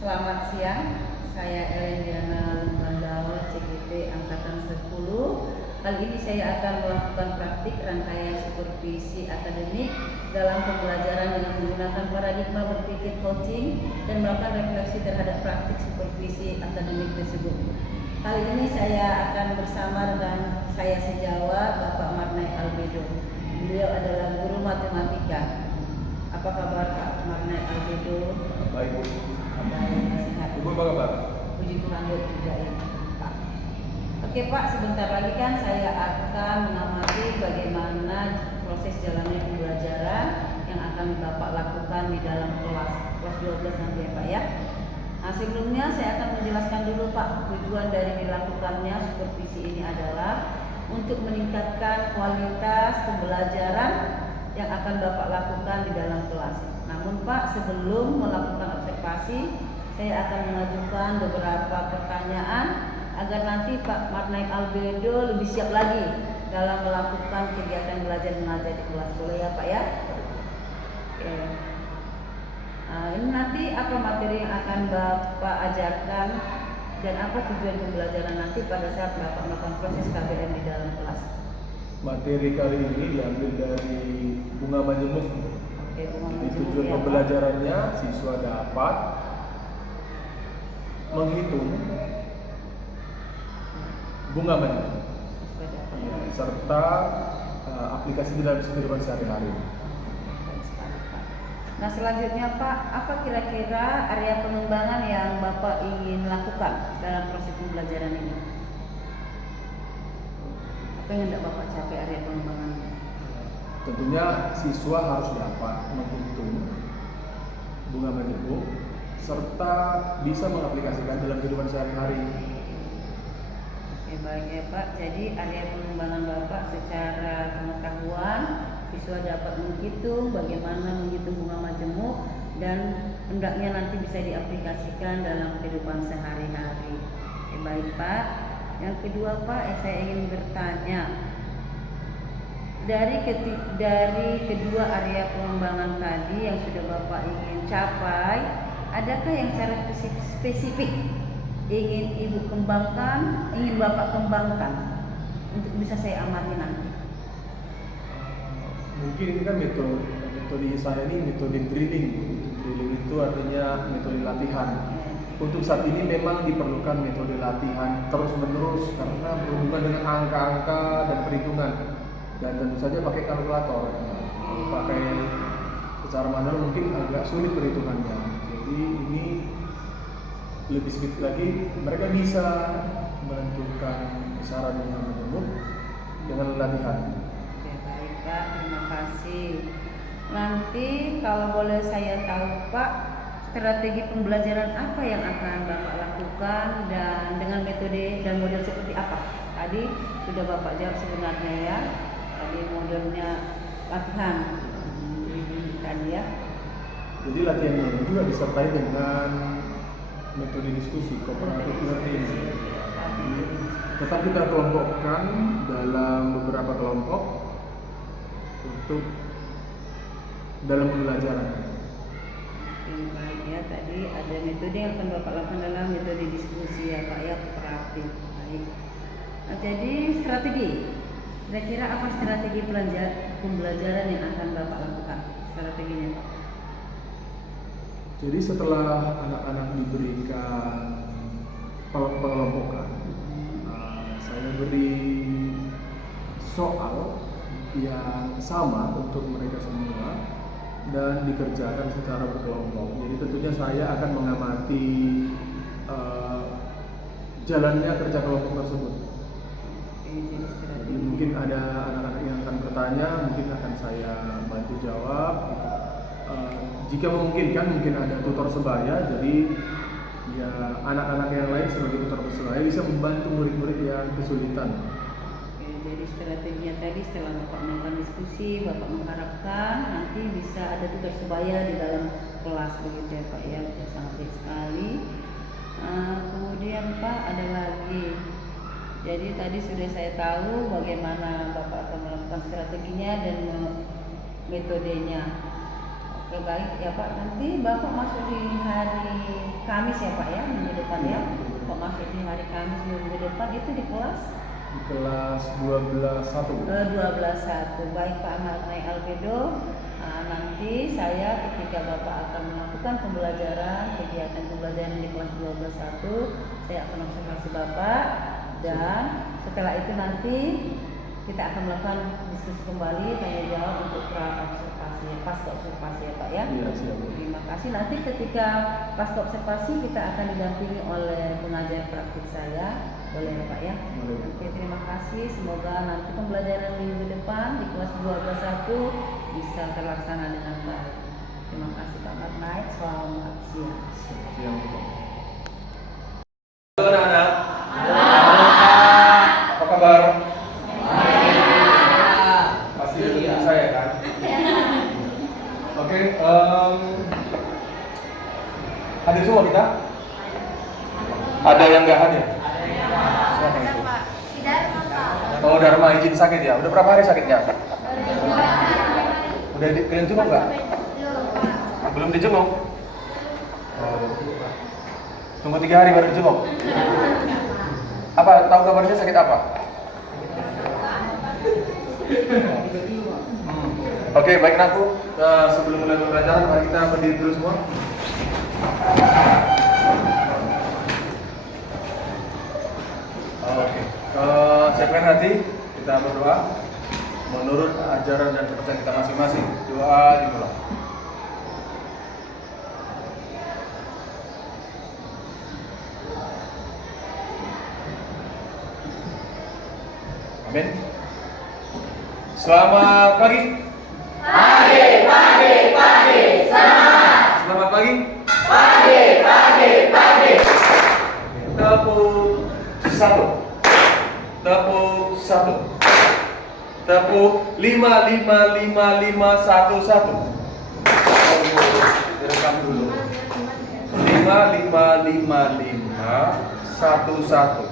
Selamat siang, saya Elena Lumbandawa, CGT Angkatan 10. Kali ini saya akan melakukan praktik rangkaian supervisi akademik dalam pembelajaran dengan menggunakan paradigma berpikir coaching dan melakukan refleksi terhadap praktik supervisi akademik tersebut. Kali ini saya akan bersama dengan saya sejawat Bapak Marnai Albedo. Beliau adalah guru matematika. Apa kabar Pak Marnai Albedo? Baik, Bu. Sehat. Ibu apa kabar? Puji Tuhan juga ya Pak. Oke Pak, sebentar lagi kan saya akan mengamati bagaimana proses jalannya pembelajaran yang akan Bapak lakukan di dalam kelas 12 nanti ya Pak ya. Nah, sebelumnya saya akan menjelaskan dulu Pak, tujuan dari dilakukannya supervisi ini adalah untuk meningkatkan kualitas pembelajaran yang akan Bapak lakukan di dalam kelas. Namun Pak, sebelum melakukan observasi, saya akan mengajukan beberapa pertanyaan agar nanti Pak Marnai Albedo lebih siap lagi dalam melakukan kegiatan belajar mengajar di kelas. Boleh ya Pak ya? Oke. Ini nanti apa materi yang akan Bapak ajarkan dan apa tujuan pembelajaran nanti pada saat Bapak melakukan proses KBM di dalam kelas? Materi kali ini diambil dari bunga majemuk. Oke, Jadi tujuan pembelajarannya siswa dapat menghitung bunga majemuk serta aplikasi di dalam kehidupan sehari-hari. Nah selanjutnya Pak, apa kira-kira area pengembangan yang Bapak ingin lakukan dalam proses pembelajaran ini? Apa yang hendak Bapak capai area pengembangan? Tentunya siswa harus dapat menghitung bunga majemuk serta bisa mengaplikasikan dalam kehidupan sehari-hari. Oke baik ya Pak, jadi area pengembangan Bapak secara pengetahuan siswa dapat menghitung bagaimana menghitung bunga majemuk dan hendaknya nanti bisa diaplikasikan dalam kehidupan sehari-hari. Oke baik Pak. Yang kedua Pak, saya ingin bertanya, dari kedua area pengembangan tadi yang sudah Bapak ingin capai, adakah yang secara spesifik ingin Ibu kembangkan, ingin Bapak kembangkan untuk bisa saya amati nanti? Mungkin ini kan metode saya ini metode drilling. Drilling itu artinya metode latihan. Untuk saat ini memang diperlukan metode latihan terus-menerus karena berhubungan dengan angka-angka dan perhitungan. Dan tentu saja pakai kalkulator. Kalau pakai secara manual mungkin agak sulit perhitungannya. Jadi ini lebih sedikit lagi mereka bisa menentukan besaran bunga majemuk dengan latihan. Oke baik Pak, terima kasih. Nanti kalau boleh saya tahu Pak, strategi pembelajaran apa yang akan Bapak lakukan dan dengan metode dan model seperti apa? Tadi sudah Bapak jawab sebenarnya ya. Tadi modelnya latihan tadi ya. Jadi latihannya ini juga disertai dengan metode diskusi, cooperative learning. Tetap kita kelompokkan dalam beberapa kelompok untuk dalam pembelajaran. Baik ya, tadi ada metode yang akan Bapak lakukan dalam metode diskusi ya Pak ya, kooperatif. Baik. Nah, jadi strategi. Kira-kira apa strategi pembelajaran yang akan Bapak lakukan? Strateginya Pak? Jadi setelah anak-anak diberikan pengelompokan, saya beri soal yang sama untuk mereka semua dan dikerjakan secara berkelompok. Jadi tentunya saya akan mengamati jalannya kerja kelompok tersebut. Jadi mungkin ada anak-anak yang akan bertanya, mungkin akan saya bantu jawab. Jika memungkinkan, mungkin ada tutor sebaya. Jadi ya anak-anak yang lain sebagai tutor sebaya bisa membantu murid-murid yang kesulitan. Jadi strateginya tadi setelah Bapak melakukan diskusi, Bapak mengharapkan nanti bisa ada tutor sebaya di dalam kelas begitu ya Pak ya, sangat baik sekali. Kemudian Pak ada lagi. Jadi tadi sudah saya tahu bagaimana Bapak akan melakukan strateginya dan metodenya. Ya baik ya Pak, nanti Bapak masuk di hari Kamis ya Pak ya, minggu depan ya. Bapak masuk di hari Kamis minggu depan itu di kelas Di kelas 12.1. 12.1. Baik Pak Ahmad Naik Albedo. Nanti saya ketika Bapak akan melakukan pembelajaran, kegiatan pembelajaran di kelas 12.1, saya akan observasi Bapak, dan setelah itu nanti kita akan melakukan diskusi kembali, tanya jawab untuk observasi, pasca observasi ya Pak ya. Iya, siap. Terima kasih. Nanti ketika pasca observasi kita akan didampingi oleh pengajar praktik saya, boleh ya Pak ya. Boleh. Oke, terima kasih. Semoga nanti pembelajaran minggu depan di kelas 12.1 bisa terlaksana dengan baik. Terima kasih Pak Marnaik. Selamat siang. Siang, Pak. Halo anak-anak. Apa kabar? Pasti dengan saya kan? Oke, hadir semua kita? Ada yang nggak hadir? Siapa itu? Oh, Dharma izin sakit ya? Udah berapa hari sakitnya? Udah kalian jenguk nggak? Belum dijenguk? Oh. Tunggu 3 hari baru dijenguk? Apa, tahu kabarnya sakit apa? Oke, baik anakku. Sebelum mulai pembelajaran, mari kita berdiri dulu semua. Oke, siapkan hati, kita berdoa menurut ajaran dan kepercayaan kita masing-masing. Doa dimulai. Amin. Selamat pagi. Selamat pagi. Tepuk 1. Tepuk 1. Tepuk 5555511. Direkam dulu. 5555511.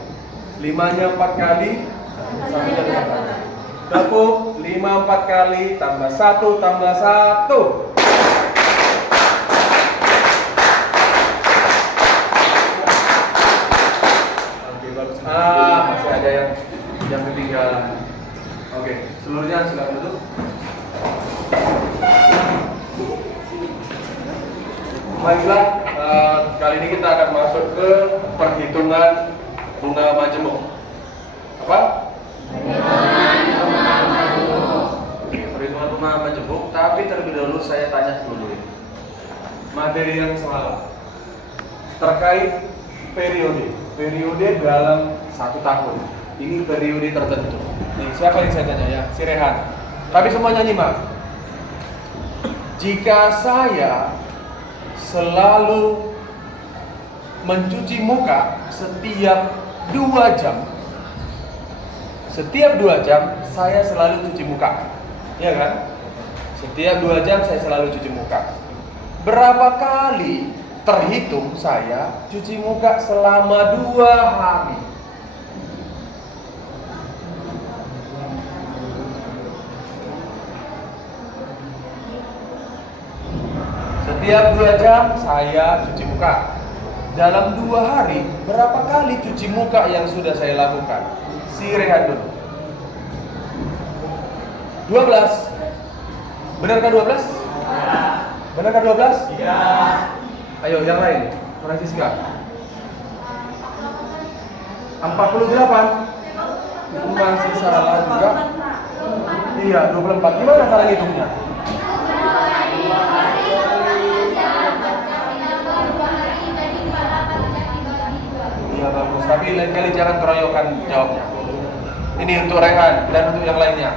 5-nya 4 kali. Satunya 2 kali. Tepuk 5 4 kali tambah 1 tambah 1. Oke, bagus. Masih ada yang ketinggalan. Oke, seluruhnya silakan duduk. Baiklah, kali ini kita akan masuk ke perhitungan bunga majemuk. Apa? Perhitungan bunga majemuk. Tapi terlebih dahulu saya tanya dulu materi yang semalam terkait periode dalam 1 tahun. Ini periode tertentu. Nih, siapa yang saya tanya ya? Si Rehan. Tapi semuanya nyimak. Jika saya selalu mencuci muka setiap 2 jam, saya selalu cuci muka, ya kan? Setiap 2 jam saya selalu cuci muka. Berapa kali terhitung saya cuci muka selama 2 hari? Setiap 2 jam saya cuci muka. Dalam 2 hari, berapa kali cuci muka yang sudah saya lakukan? Si Rehan dulu. 12. Benarkah 12? Benarkah 12? Iya. Ayo yang lain, Francisca. 48. Itu masih salah juga. Iya, 24. Gimana cara ngitungnya? Iya bagus, tapi lain kali jangan keroyokan jawabnya. Ini untuk Rehan dan untuk yang lainnya.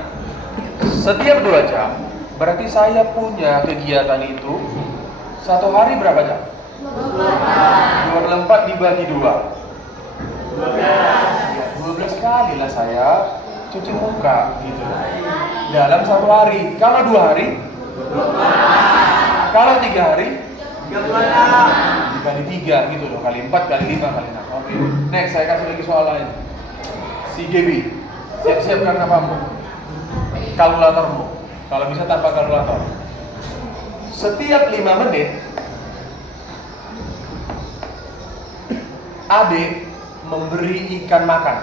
Setiap 2 jam, berarti saya punya kegiatan itu 1 hari berapa jam? 24 dibagi 2. 12 kali lah saya cuci muka gitu dalam 1 hari. Kalau 2 hari? Kalau 3 hari? Dikali 3 gitu loh, kali 4, kali 5, kali 6. Oke. Next, saya kasih lagi soal lain. Si Gaby, siap-siapkan apamu? Kalkulatormu. Kalau bisa tanpa kalkulator. Setiap 5 menit adik memberi ikan makan.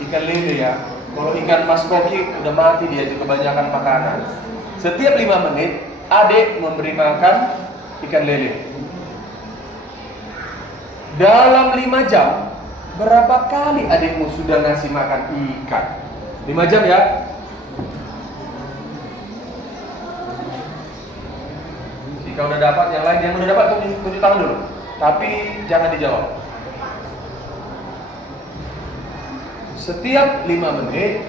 Ikan lele ya. Kalau ikan mas koki udah mati dia itu kebanyakan makanan. Setiap 5 menit adik memberi makan ikan lele. Dalam 5 jam berapa kali adikmu sudah ngasih makan ikan? 5 jam ya. Jika udah dapat, yang lain yang udah dapat tunjuk tangan dulu. Tapi jangan dijawab. Setiap 5 menit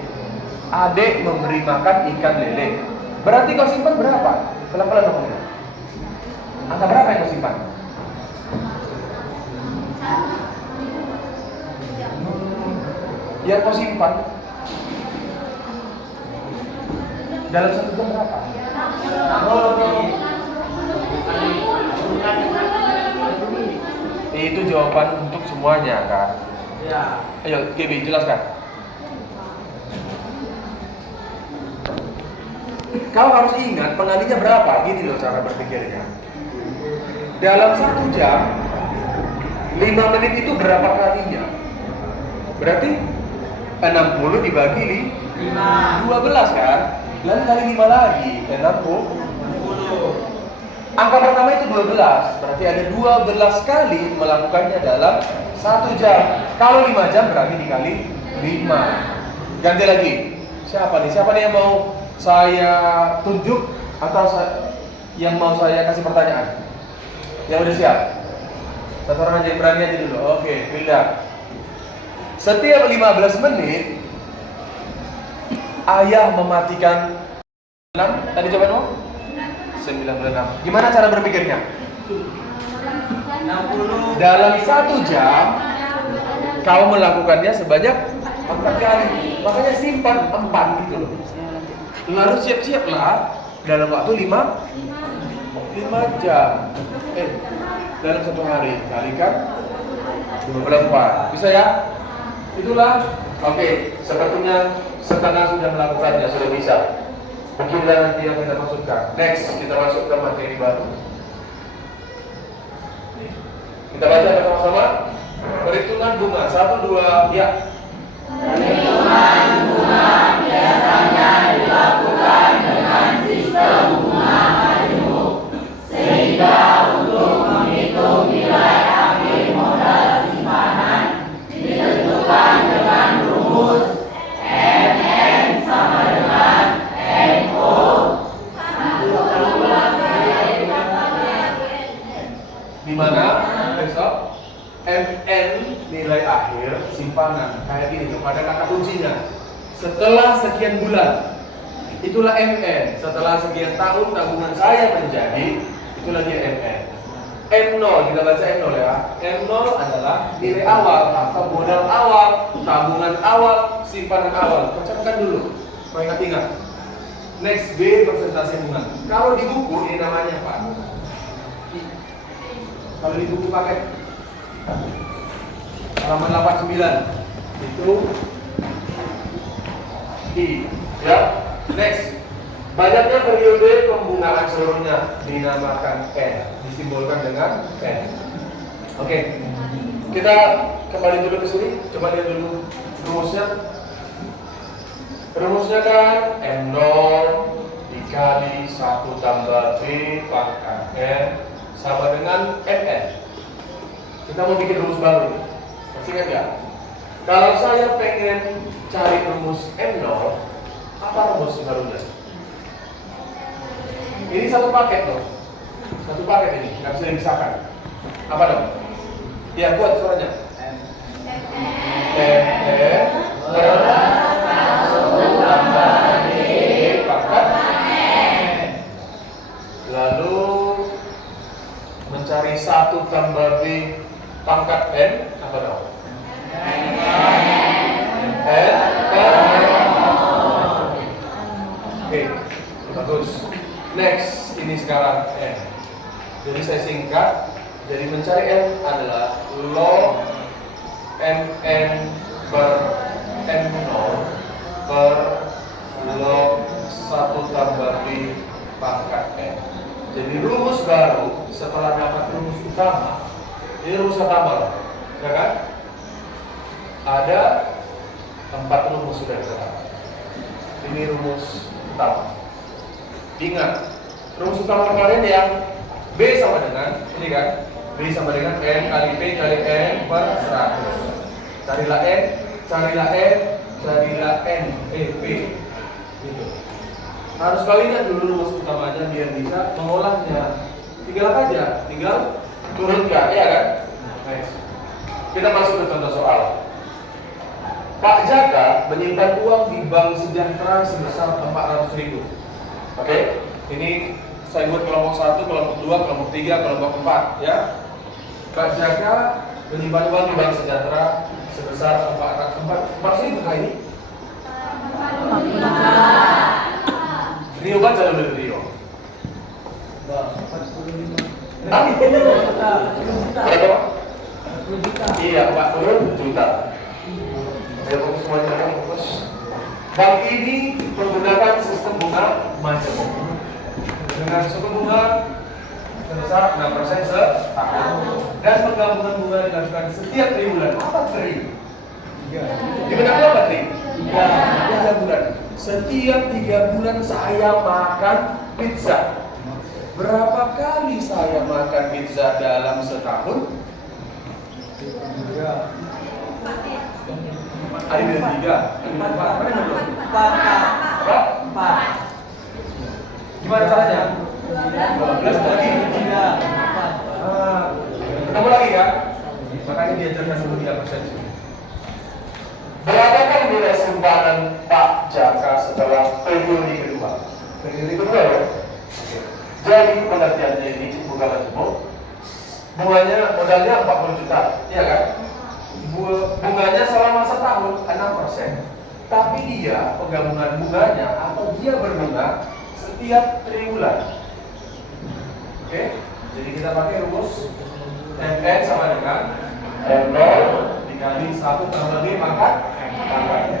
adik memberi makan ikan lele. Berarti kau simpan berapa? Pelan-pelan ngomongnya. Angka berapa yang kau simpan? Yang kau simpan dalam 1 jam berapa? Itu jawaban untuk semuanya kan? Ya. Ayo, GB jelaskan. Kau harus ingat pengalinya berapa? Gini loh cara berpikirnya. Dalam 1 jam 5 menit itu berapa kalinya? Berarti 60 dibagi 12 kan? Lalu kali 5 lagi 60. Angka pertama itu 12. Berarti ada 12 kali melakukannya dalam 1 jam. Kalau 5 jam berarti dikali 5. Ganti lagi. Siapa nih? Siapa nih yang mau saya tunjuk atau yang mau saya kasih pertanyaan? Yang udah siap? Satu orang aja yang berani aja dulu. Oke, pindah. Setiap 15 menit ayah mematikan 6. Tadi jawabanmu? 96. Gimana cara berpikirnya? 60. Dalam 1 jam kau melakukannya sebanyak 4 kali. Makanya simpan 4 gitu loh. Lalu siap-siaplah dalam waktu 5 jam. Dalam 1 hari kalikan 24. Bisa ya? Itulah. Oke, sepertinya setengah sudah melakukannya, sudah bisa. Mungkin nanti yang kita maksudkan. Next, kita masuk ke materi baru. Kita baca bersama-sama. Perhitungan bunga 1, 2, ya. Perhitungan bunga biasanya dilakukan dengan sistem bunga majemuk, sehingga untuk menghitung nilai akhir modal simpanan ditentukan dengan rumus MN sama dengan NO. Di mana? Besok MN nilai akhir simpanan. Kayak gini tuh, pada kata kuncinya. Setelah sekian bulan, itulah MN. Setelah sekian tahun tabungan saya menjadi, itulah dia MN. M0, kita baca M0 ya. M0 adalah nilai awal atau modal awal, tabungan awal, simpanan awal. Ucapkan dulu, mau ingat-ingat. Next, B persentase bunga. Kalau di buku ini namanya Pak. Kalau di buku paket halaman 89 itu I, ya. Next, banyaknya periode pembungaan seluruhnya dinamakan N, disimbolkan dengan N. Oke, kita kembali dulu ke sini. Coba lihat dulu rumusnya. Rumusnya kan M0 dikali 1 tambah B pangkat N sama dengan MN. Kita mau bikin rumus baru nih. Masih ingat nggak? Kalau saya pengen cari rumus M0, apa rumus barunya? Ini satu paket loh. Satu paket ini, nggak bisa dipisahkan. Apa dong? Ya, buat suaranya. MN tambah B pangkat N. Lalu mencari 1 tambah B pangkat N, apa dong? Oke, bagus. Next, ini sekarang N. Jadi saya singkat. Jadi mencari N adalah log MN per N0 per log 1 tambah B pangkat N. Jadi rumus baru setelah dapat rumus utama, ini rumus tabel, ya kan? Ada 4 rumus sudah terdapat. Ini rumus utama. Ingat, rumus utama kalian yang B sama dengan ini kan? B sama dengan N kali P kali N per 100. Carilah N, carilah N, carilah N, P. Gitu. Harus kalian ingat dulu rumus utamanya biar bisa mengolahnya. Tinggal apa aja? Tinggal turunkan, ya kan? Nice. Kita masuk ke contoh soal. Pak Jaka menyimpan uang di Bank Sejahtera sebesar 400.000. Oke? Ini saya buat kelompok 1, kelompok 2, kelompok 3, kelompok 4, ya. Pak Jaka menyimpan uang di Bank Sejahtera sebesar 400.000 kali ini. Rio baca dulu Rio. Berapa? Iya, 40 juta. Saya fokus semuanya, fokus. Bank ini menggunakan sistem bunga macam dengan suku bunga sebesar 6% setahun dan penggabungan bunga dilakukan setiap 3 bulan. Apa 3? Digunakan apa 3? 3 bulan. Setiap 3 bulan saya makan pizza. Berapa kali saya makan pizza dalam setahun? Ada yang 3, 4, mana yang belum? 4. Gimana caranya? 12 lagi 3. Ketemu lagi kan? Makanya diajarkan 3%. Berapakah nilai simpanan Pak Jaka setelah periode kedua? Periode kedua ya? Jadi pengertiannya ini bukan majemuk. Bunganya modalnya 40 juta, iya kan? Bunganya selama setahun 6%. Tapi dia penggabungan bunganya atau dia berbunga setiap 3 bulan. Oke? Jadi kita pakai rumus MN sama dengan M0 dikali 1 tambah B pangkat pangkatnya.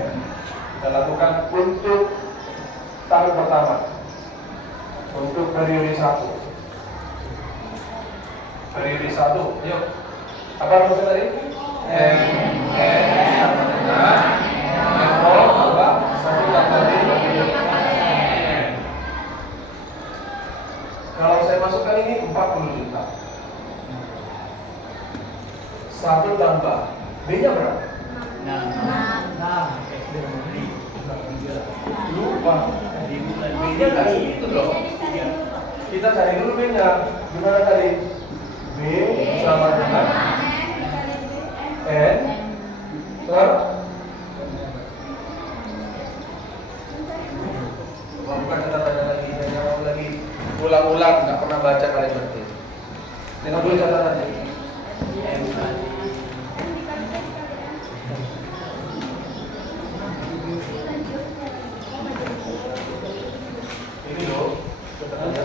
Kita lakukan untuk tahun pertama. Untuk periode 1. Periode 1, yuk. Apa rumusnya tadi? sama dengan M0 tambah 1 tambah B bagi N. Kalau saya masukkan ini 40 juta. 1 tambah B-nya berapa? 6. Lupa. B-nya nggak segitu loh. Kita cari dulu B-nya. Gimana tadi? B sama dengan N per bukan kita tanya lagi, saya mau lagi ulang-ulang, nggak pernah baca kalian berarti. Tengok dulu catatannya. Ini loh, catatannya.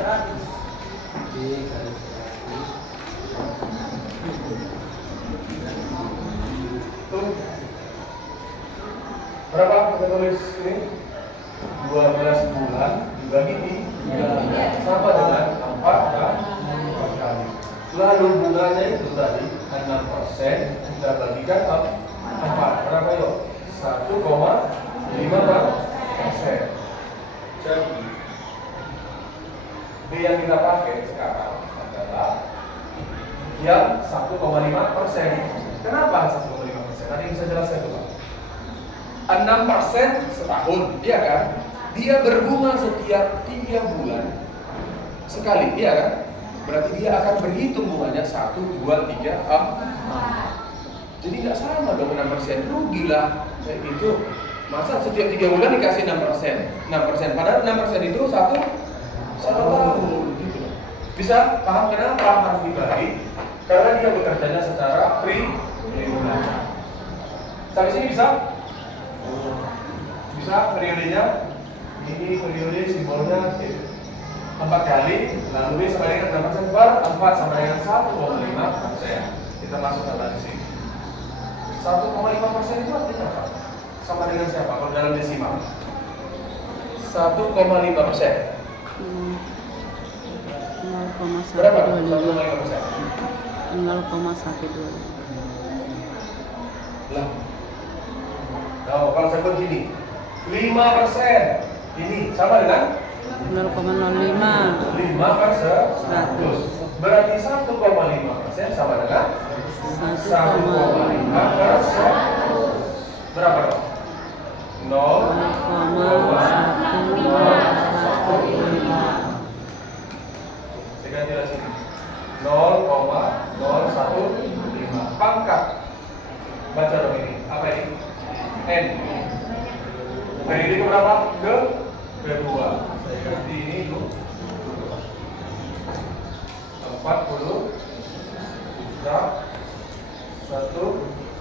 Tuh. Berapa kita tulis ini? 12 bulan dibagi 3 sama dengan 4 kali. Lalu bunganya itu tadi 6% kita bagikan 4. Berapa yuk? 1,5%. Jadi B yang kita pakai sekarang adalah yang 1,5%. Kenapa 1,5%? Tadi bisa jelaskan dulu. 6% setahun, iya kan? Dia berbunga setiap 3 bulan sekali, iya kan? Berarti dia akan berhitung bunganya 1, 2, 3, 4. Jadi nggak sama dong 6%, rugilah kayak gitu. Masa setiap 3 bulan dikasih 6%? 6%, padahal 6% itu satu tahun gitu. Bisa paham kenapa harus dibagi? Karena dia bekerjanya secara triwulan. Sampai sini bisa? Bisa periodenya? Ini periode simbolnya 4 kali, lalu B sama dengan 6% per 4 sama dengan 1,5%. Kita masuk kata di sini. 1,5% itu artinya apa? Sama dengan siapa? Kalau dalam desimal 1,5%. Berapa? 0,125. 0,125. Lah. Nah, kalau saya buat gini, 5% ini sama dengan 0,05. 5%. Berarti 1,5% sama dengan 1,5%. Berapa dong? 0,115. Saya ganti lagi sini. 0,015 pangkat. Baca dong ini. Apa ini? N. Nah ini ke berapa? Kedua. Saya ganti ini dulu. 40 1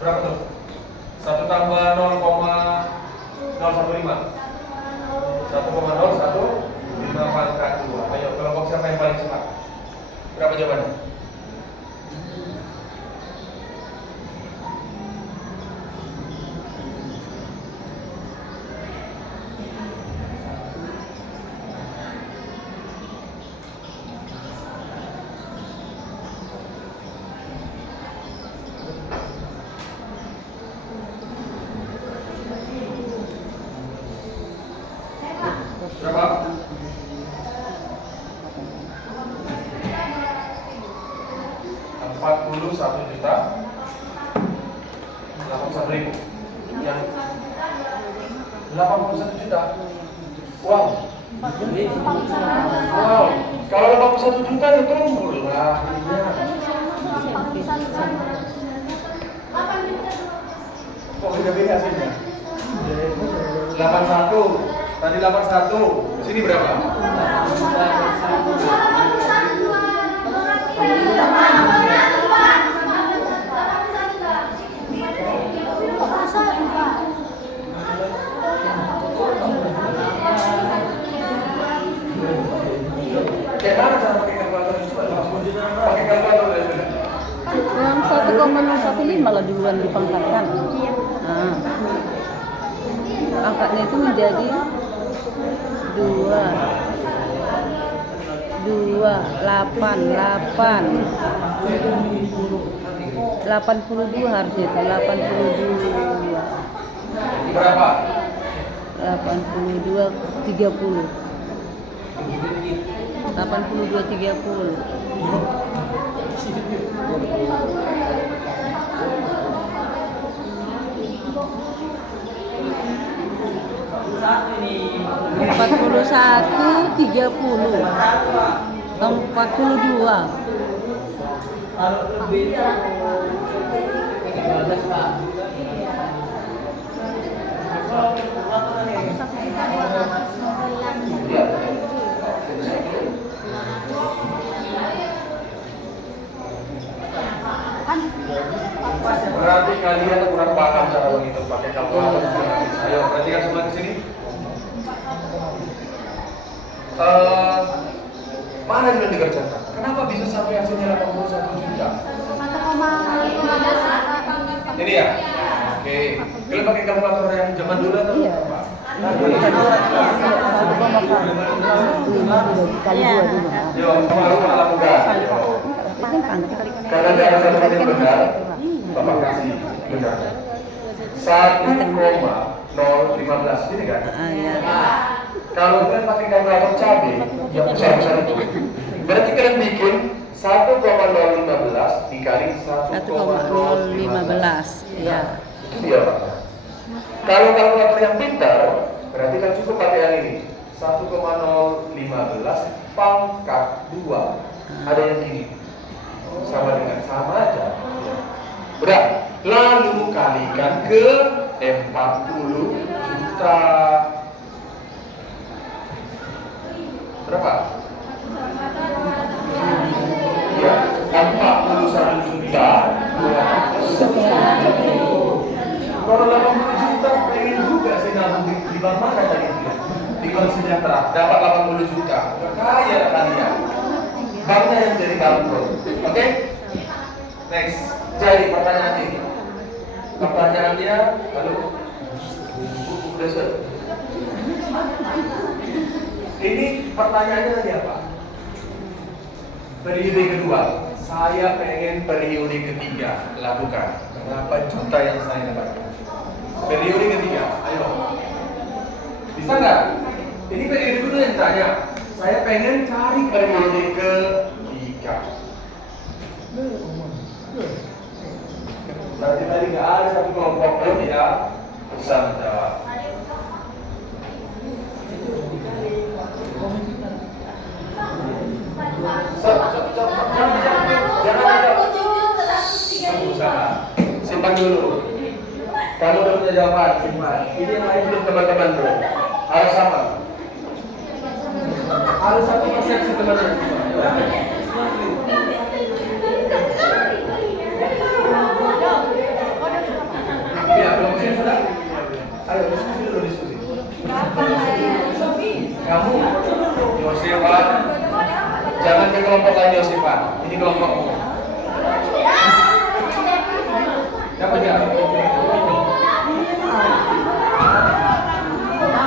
berapa tuh? 1 tambah 0,015 1,015 pangkat 2. Ayo kelompok siapa yang paling cepat? Berapa jawabannya? Berapa? 41.081.000. Yang 81 juta. Wow. Wow. Kalau 81 juta ya kumpul lah. Kok beda-beda hasilnya? 81. Tadi 81. Sini berapa? Kayak mana cara pakai kalkulator itu? Pakai kalkulator ya sudah. Yang 1,015 lah duluan dipangkatkan. Nah, angkatnya itu menjadi 82 harusnya itu 82. Berapa? 82 30. Empat puluh 42. Berarti kalian kurang paham cara menghitung pakai kalkulator. Ayo perhatikan semua di sini. Mana yang dikerjakan? Kenapa bisa sampai hasilnya 81 juta? Ini ya? Oke. Kalian pakai kalkulator yang zaman dulu atau Iya. apa? Yo, kemarin malah enggak. Karena ada satu yang benar, Bapak kasih benar. 1,015 ini kan? Iya. Kalau kalian pakai kalkulator cabai yang besar-besar itu, berarti kalian bikin 1,015 dikali 1,015. Ya. Itu dia Pak. Kalau kalkulator yang pintar, berarti kan cukup pakai yang ini 1,015 pangkat 2. Ada yang gini, sama aja. Udah, lalu kalikan ke 40 juta. Berapa? Ya, 41 juta. Kalau 80 juta pengen juga sih nabung di bank mana tadi? Di Bank Sejahtera dapat 80 juta. Kaya kalian. Banknya yang jadi bangkrut. Oke? Next. Jadi pertanyaan ini. Pertanyaannya, halo. Ini pertanyaannya tadi apa? periode kedua, saya pengen periode ketiga lakukan. Berapa juta yang saya dapatkan? Periode ketiga, ayo. Bisa nggak? Ini periode dulu yang ditanya. Saya pengen cari periode ketiga. Berarti tadi nggak ada satu kelompok pun yang bisa menjawab. Simpan dulu. Kalau udah punya jawaban, simpan. Ini yang lain belum teman-teman bro. Harus sama. Harus satu persepsi teman-teman. Ya, belum sih sudah. Ayo diskusi dulu diskusi. Kamu, Yosefa, jangan ke kelompok lain Yosefa. Ini kelompokmu. Dapat ya?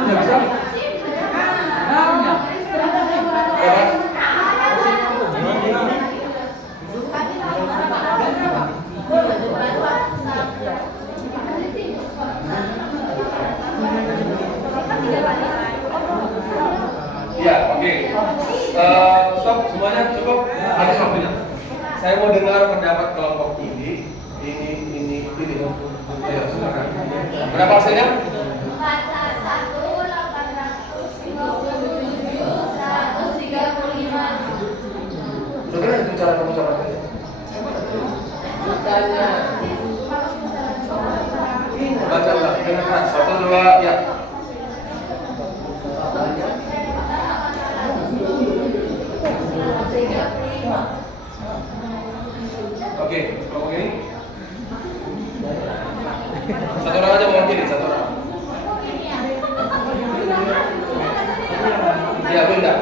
Nggak bisa? Ya, oke. Stop semuanya cukup. Habis waktunya. Saya mau dengar pendapat kelompok ini. Ya, silakan. Berapa hasilnya? 135. Bagaimana itu cara kamu catatnya? Bacalah dengan keras. 1, 2, ya. Oke, kelompok ini. Satu orang aja mewakili, satu orang. Ya, Bunda.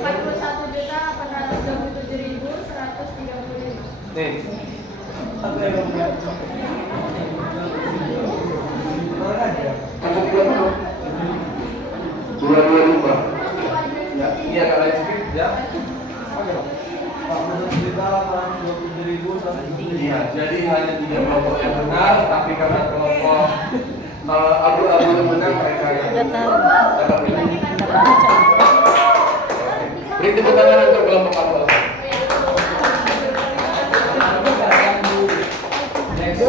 41.827.135. Nih. Cukup dulu. 225. Ya, iya kalau sedikit ya. Iya, jadi hanya 3 kelompok yang benar, tapi karena kelompok abu-abu yang benar mereka yang dapat ini. Beri tepuk tangan untuk kelompok abu-abu. Next.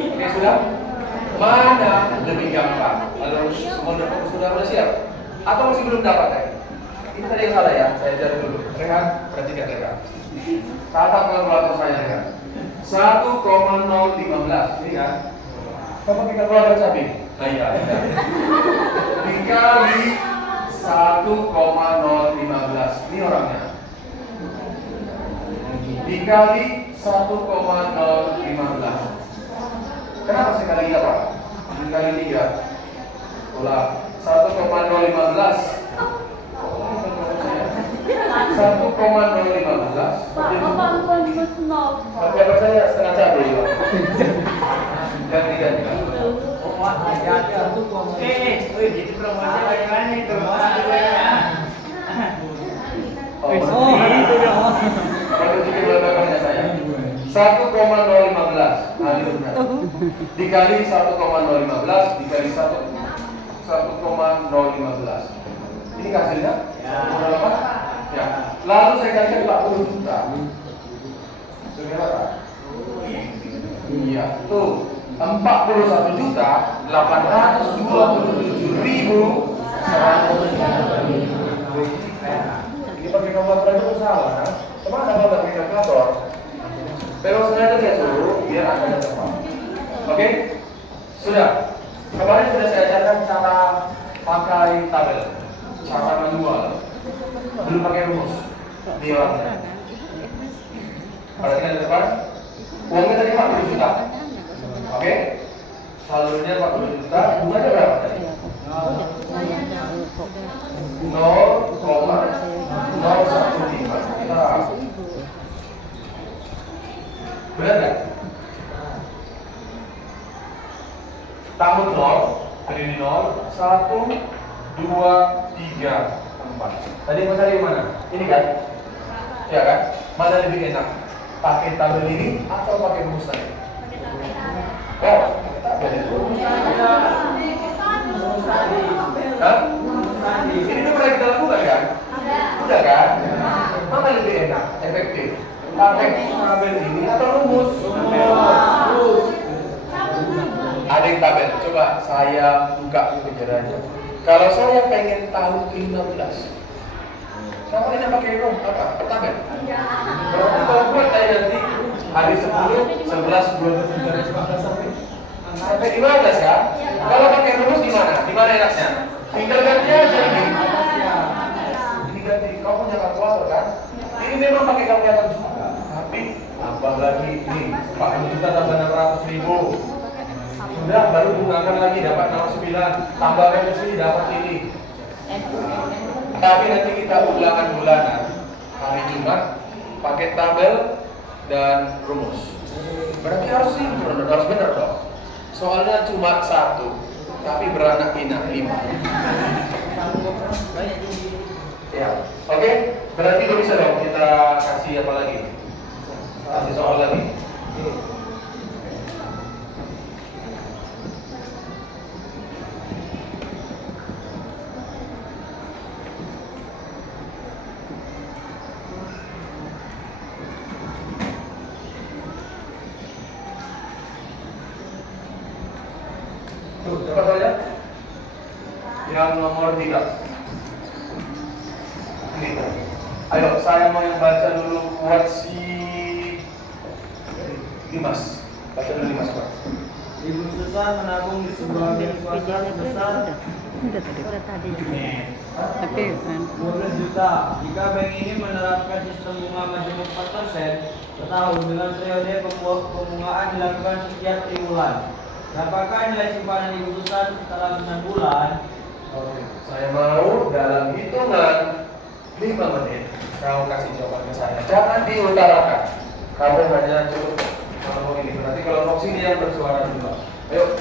Oke, sudah? Mana lebih gampang? Kalau semua sudah siap? Atau masih belum dapat ya? Ini tadi yang salah ya, saya ajar dulu. Rehan, perhatikan Rehan. Catat kalkulator saya Rehan. 1,015, ini kan? Kamu pakai kalkulator cabai? Nah iya. Dikali 1,015, ini orangnya. Dikali 1,015. Kenapa saya kali apa? Dikali 3. Ulang. 1,015. 1,015. Pakai apa saya setengah cabai ya. Ganti. Jadi promosi bagaimana itu? Itu ya. Kalau bikin belakangnya saya. 1,015. Nah, itu benar. Dikali 1,015 dikali 1,015. Ini hasilnya? Ya. Berapa? Ya. Lalu saya kalikan 40 juta. Berapa? Iya, tuh. 41 juta 827.100. Ini pakai kalkulator aja salah, kan? Cuma kalau nggak pakai kalkulator, pero sengaja saya suruh biar angkanya tepat. Oke? Sudah. Kemarin sudah saya ajarkan cara pakai tabel, cara manual, belum pakai rumus. Di orangnya. Perhatikan di depan. Uangnya tadi 40 juta. Oke? Saldonya 40 juta. Bunganya berapa tadi? 0,015. Benar nggak? Tahun 0, periode 0, 1, 2, 3, 4. Tadi mau cari yang mana? Ini kan? Ya kan? Mana lebih enak? Pakai tabel ini atau pakai rumus tadi? Oh, pakai tabel itu. Hah? Ini udah pernah kita lakukan kan? Udah kan? Mana lebih enak? Efektif? Pakai tabel ini atau rumus? Ada yang tabel. Coba saya buka pelajarannya. Kalau saya pengen tahu ke-15, saya paling pakai rumus apa? Tabel. Berarti kalau buat saya nanti hari 10, 11, 12, 13, 14 sampai 15 kan? Kalau pakai rumus gimana? Gimana enaknya? Tinggal ganti aja ini. Ini ganti. Kau punya kalkulator kan? Ini memang pakai kalkulator juga. Tapi tambah lagi ini 40 juta tambah 600.000. Sudah baru gunakan lagi dapat 69. Tambahkan ke sini dapat ini. Tapi nanti kita ulangan bulanan hari Jumat pakai tabel dan rumus. Berarti harus sinkron, harus benar dong. Soalnya cuma 1, tapi beranak pinak 5. Ya, oke. Berarti bisa dong kita kasih apa lagi? Kasih soal lagi. Apa saja? Yang nomor 3. Ini. Ayo, saya mau yang baca dulu buat si Dimas. Baca dulu Dimas, Pak. Ibu Susan menabung di sebuah bank swasta sebesar Udah tadi. Tapi 12 juta. Jika bank ini menerapkan sistem bunga majemuk 4% per tahun dengan periode pembungaan dilakukan setiap triwulan. Berapakah nilai simpanan Ibu Susan setelah 9 bulan? Oke, saya mau dalam hitungan 5 menit kamu kasih jawaban ke saya. Jangan diutarakan. Kamu hanya cukup ngomong ini. Nanti kalau mau sini yang bersuara dulu. Ayo.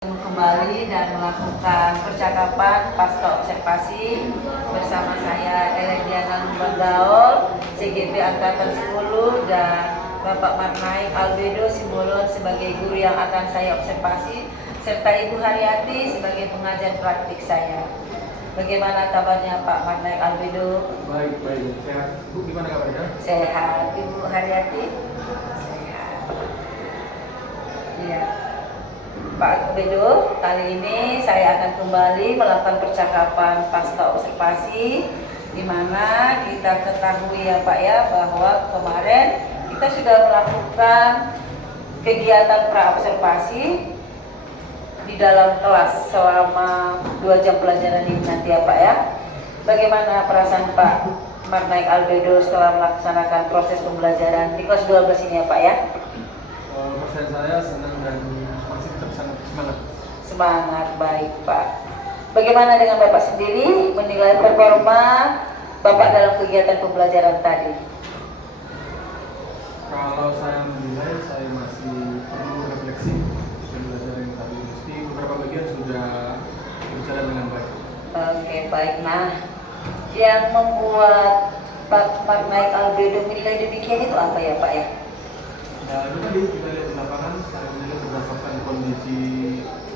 Kembali dan melakukan percakapan pasca observasi bersama saya Elediana Lumbangaol, CGP Angkatan 10 dan Bapak Marnaik Albedo Simbolon sebagai guru yang akan saya observasi, serta Ibu Haryati sebagai pengajar praktik saya. Bagaimana kabarnya Pak Marnaik Albedo? Baik. Sehat. Bu, gimana kabarnya? Sehat. Ibu Haryati? Sehat. Iya. Pak Albedo, kali ini saya akan kembali melakukan percakapan pasca observasi, di mana kita ketahui ya Pak ya bahwa kemarin kita sudah melakukan kegiatan pra-observasi di dalam kelas selama 2 jam pelajaran ini nanti ya Pak ya. Bagaimana perasaan Pak Marnaik Albedo setelah melaksanakan proses pembelajaran di kelas 12 ini ya Pak ya? Persen saya senang dan masih tetap sangat semangat. Semangat, baik Pak. Bagaimana dengan Bapak sendiri menilai performa Bapak dalam kegiatan pembelajaran tadi? Kalau saya menilai, saya masih perlu refleksi pembelajaran yang tadi. Mesti beberapa bagian sudah berjalan dengan baik. Oke, baik. Nah, yang membuat Pak Marnaik Albedo menilai demikian itu apa ya Pak ya? Nah, itu tadi kita lihat di lapangan, saya menilai berdasarkan kondisi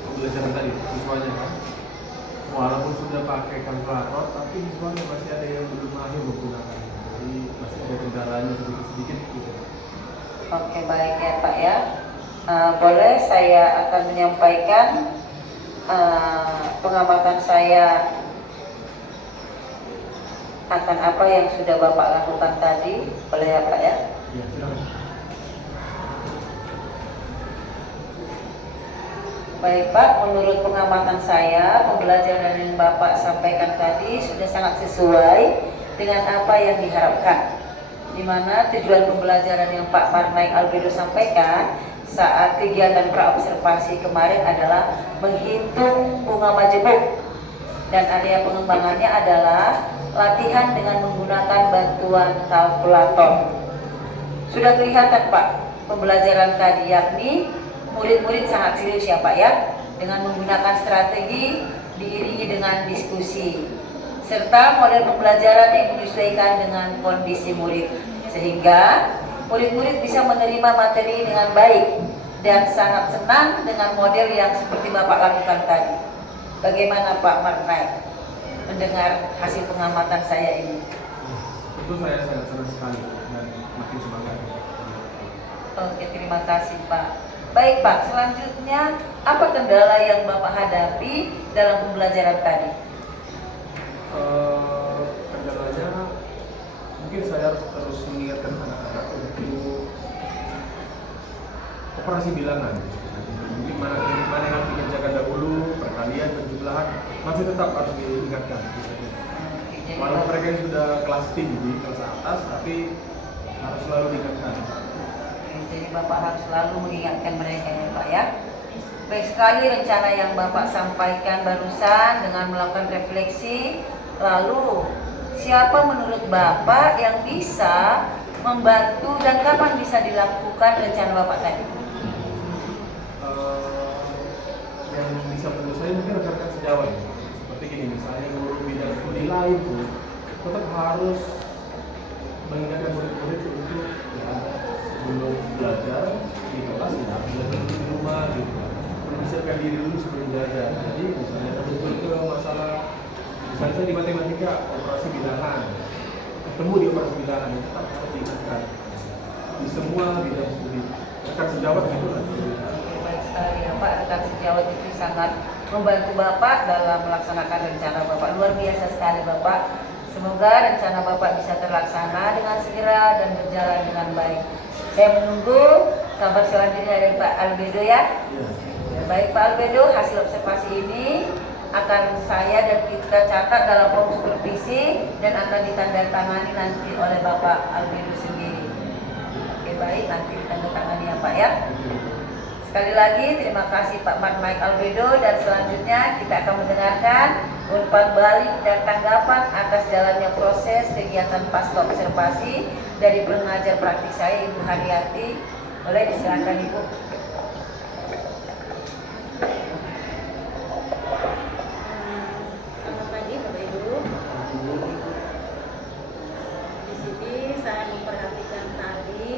pembelajaran tadi, siswanya kan. Walaupun sudah pakai kalkulator, tapi siswanya masih ada yang belum mahir menggunakan. Jadi masih ada kendalanya sedikit-sedikit gitu. Oke, baik ya Pak ya. Boleh saya akan menyampaikan pengamatan saya akan apa yang sudah Bapak lakukan tadi. Boleh ya Pak ya? Ya, silakan. Baik Pak, menurut pengamatan saya, pembelajaran yang Bapak sampaikan tadi sudah sangat sesuai dengan apa yang diharapkan. Di mana tujuan pembelajaran yang Pak Marnaik Albedo sampaikan saat kegiatan pra-observasi kemarin adalah menghitung bunga majemuk, dan area pengembangannya adalah latihan dengan menggunakan bantuan kalkulator. Sudah kelihatan Pak, pembelajaran tadi yakni murid-murid sangat serius ya Pak ya, dengan menggunakan strategi diiringi dengan diskusi. serta model pembelajaran yang menyesuaikan dengan kondisi murid, sehingga murid-murid bisa menerima materi dengan baik dan sangat senang dengan model yang seperti Bapak lakukan tadi. Bagaimana Pak Marnai mendengar hasil pengamatan saya ini? Tentu saya sangat senang sekali dan makin semangat. Oke, terima kasih Pak. Baik Pak, selanjutnya apa kendala yang Bapak hadapi dalam pembelajaran tadi? Kendalanya mungkin saya harus terus mengingatkan anak-anak untuk operasi bilangan. Mungkin mana yang harus dikerjakan dahulu, perkalian, penjumlahan masih tetap harus diingatkan. Walau mereka yang sudah kelas tinggi, kelas atas, tapi harus selalu diingatkan. Jadi Bapak harus selalu mengingatkan mereka ya Pak ya. Baik sekali rencana yang Bapak sampaikan barusan dengan melakukan refleksi. Lalu siapa menurut Bapak yang bisa membantu dan kapan bisa dilakukan rencana Bapak tadi? Yang bisa menurut saya mungkin rekan-rekan sejawat. Seperti gini, misalnya guru bidang studi lain tuh tetap harus mengingatkan murid-murid untuk ya, sebelum belajar di kelas ya belajar di rumah gitu kan, mempersiapkan diri dulu sebelum belajar. Jadi misalnya betul ke masalah misalnya saya di matematika operasi bilangan, ketemu di operasi bilangan itu tetap harus diingatkan di semua bidang studi. Rekan sejawat gitu lah. Baik sekali ya Pak, rekan sejawat itu sangat membantu Bapak dalam melaksanakan rencana Bapak. Luar biasa sekali Bapak. Semoga rencana Bapak bisa terlaksana dengan segera dan berjalan dengan baik. Saya menunggu kabar selanjutnya dari Pak Albedo ya. Ya, baik Pak Albedo, hasil observasi ini akan saya dan kita catat dalam form supervisi dan akan ditandatangani nanti oleh Bapak Albedo sendiri. Oke baik, nanti ditandatangani ya Pak ya. Sekali lagi terima kasih Pak Marnai Albedo, dan selanjutnya kita akan mendengarkan umpan balik dan tanggapan atas jalannya proses kegiatan pasca observasi dari pengajar praktik saya Ibu Haryati. Boleh disilakan Ibu. Selamat pagi Bapak Ibu. Di sini saya memperhatikan tadi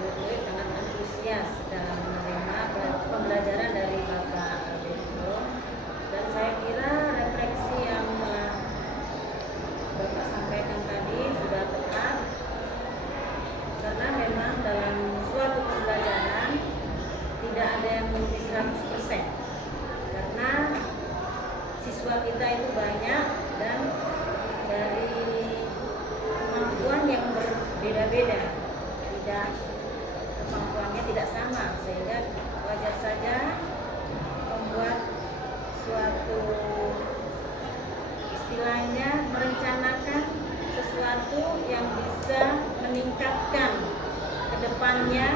murid sangat antusias dalam menerima pembelajaran dari Bapak Albedo, dan saya kira refleksi yang telah Bapak sampaikan tadi sudah tepat, karena memang dalam suatu pembelajaran tidak ada yang mungkin 100%, karena siswa kita itu banyak dan dari kemampuan yang berbeda-beda, tidak kemampuannya tidak sama, sehingga wajar saja membuat suatu istilahnya merencanakan sesuatu yang bisa meningkatkan ke depannya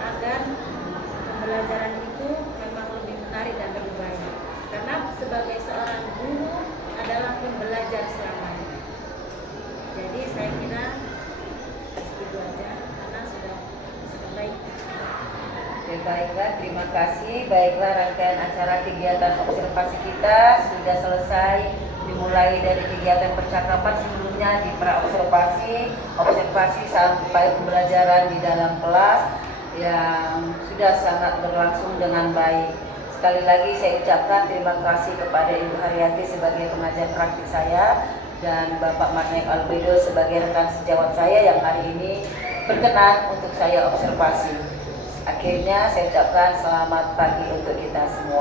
agar pembelajaran itu memang lebih menarik dan lebih baik, karena sebagai seorang guru adalah pembelajar selamanya. Jadi saya kira segitu aja karena sudah sangat baik. Oke, baiklah, terima kasih. Baiklah, rangkaian acara kegiatan observasi kita sudah selesai, dimulai dari kegiatan percakapan sebelumnya di pra-observasi, observasi sampai pembelajaran di dalam kelas yang sudah sangat berlangsung dengan baik. Sekali lagi saya ucapkan terima kasih kepada Ibu Haryati sebagai pengajar praktik saya dan Bapak Marnai Albedo sebagai rekan sejawat saya yang hari ini berkenan untuk saya observasi. Akhirnya saya ucapkan selamat pagi untuk kita semua.